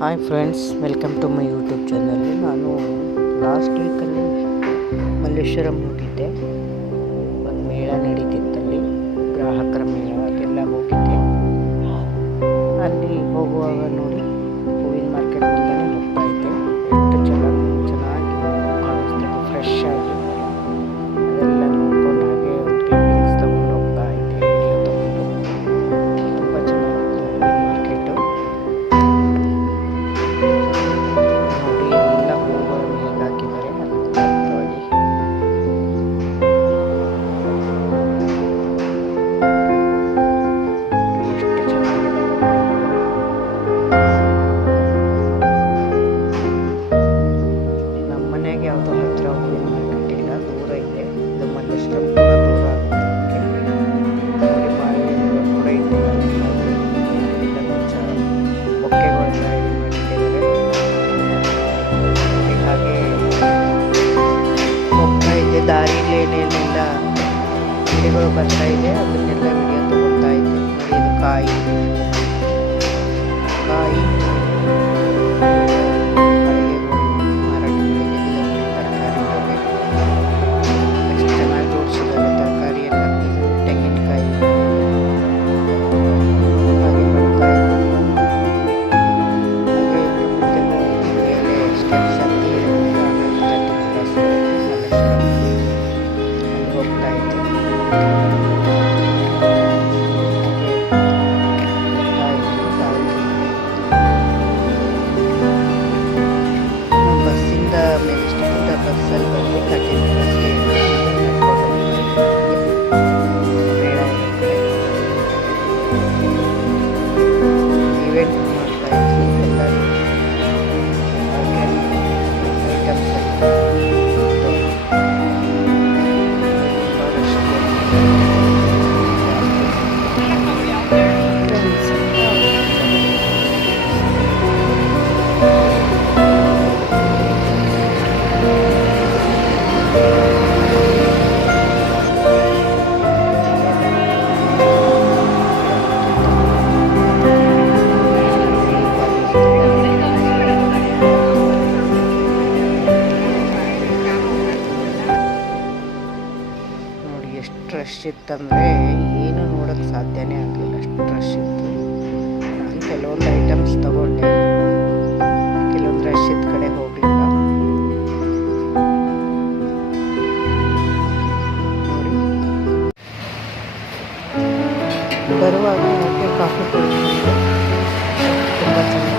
Hi friends welcome to my YouTube channel Nanu last weekly Maleshwar होते मेड़ नड़ी ಲಾರಿಲೇನೇನೆಲ್ಲ ಗಿಡಗಳು ಬರ್ತಾ ಇದೆ ಅದನ್ನೆಲ್ಲ ವಿಡಿಯೋ ತಗೊಳ್ತಾ ಇದ್ದೆ ಇದು ಕಾಯಿ. ಕಾಯಿ. Thank you. ಎಷ್ಟು ರಶ್ ಇತ್ತಂದರೆ ಏನು ನೋಡೋಕ್ಕೆ ಸಾಧ್ಯನೇ ಆಗಲಿಲ್ಲ. ಅಷ್ಟು ರಶ್ ಇತ್ತು. ನಾನು ಕೆಲವೊಂದು ಐಟಮ್ಸ್ ತಗೊಂಡೆ. ಕೆಲವೊಂದು ರಶ್ ಇದ್ದ ಕಡೆ ಹೋಗಲಿಲ್ಲ. ಬರುವಾಗ ಕಾಫಿ ತುಂಬ ಚೆನ್ನಾಗಿ